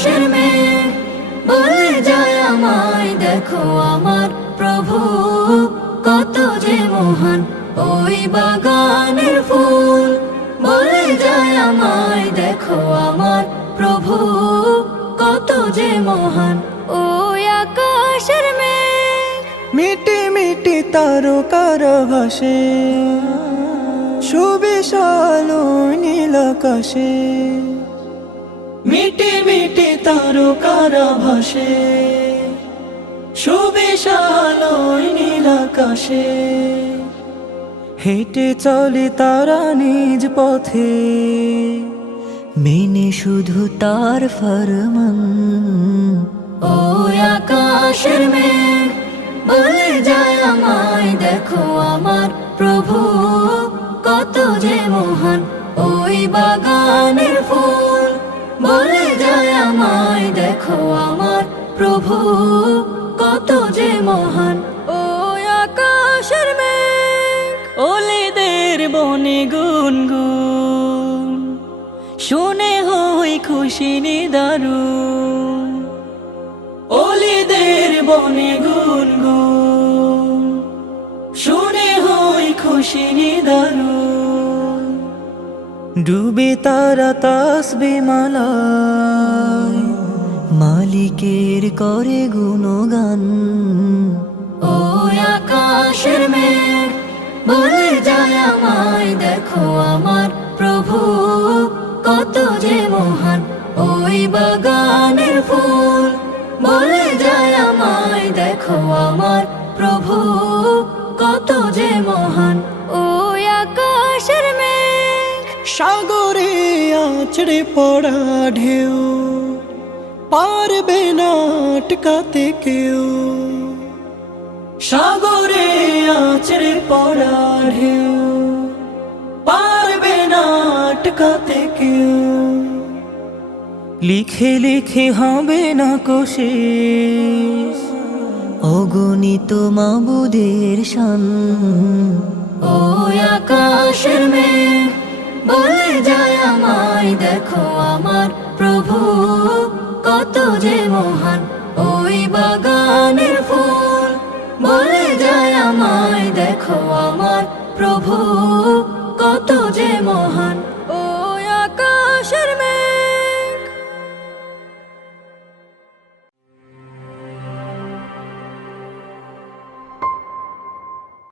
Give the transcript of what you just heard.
আকাশের মেঘ বলে যায় আমায়, দেখো আমার প্রভু কত যে মহান। ওই বাগানের ফুল বলে যায় আমায়, দেখো আমার প্রভু কত যে মহান। ওই আকাশের মেঘ মিটি মিটি তারকার ভাসে, সুবিশাল নীল আকাশে। মিটি মিটি তারকার ভাসে, সুবিশাল নীল আকাশে। হেঁটে চলে তারা নিজ পথে, মেনে শুধু তার ফরমান। ওই আকাশের মেঘ বলে যায় আমায়, দেখো আমার প্রভু কত যে মহান। ওই বাগানের ফুল বলে যায় আমায়, দেখো আমার প্রভু কত যে মহান। ওই আকাশের মেঘ ওলেদের বনে গুনগুন, শুনে হই খুশি নিদারুন। ওলেদের বনে গুনগুন, শুনে হই খুশি নিদারুন। ডুবে তারা তাসবিহ মালায়, মালিকের করে গুণগান। ওই আকাশের মেঘ বলে যায় আমায়, দেখো আমার প্রভু কত যে মহান। ওই বাগানের ফুল বলে যায় আমায়, দেখো আমার প্রভু কত যে মহান। ওই আকাশের মেঘ সাগরে আছড়ে পড়া ঢেউ, পারবে না আটকাতে কেউ। সাগরে আছড়ে পড়া ঢেউ, পারবে না আটকাতে কেউ। লিখে লিখে হবে না কোশেষ, অগণিত মাবুদের শান। ওই আকাশের মেঘ বলে যায় আমায়, দেখো আমার প্রভু কত যে মহান। ওই বাগানের ফুল বলে যায় আমায়, দেখো আমার প্রভু কত যে মহান।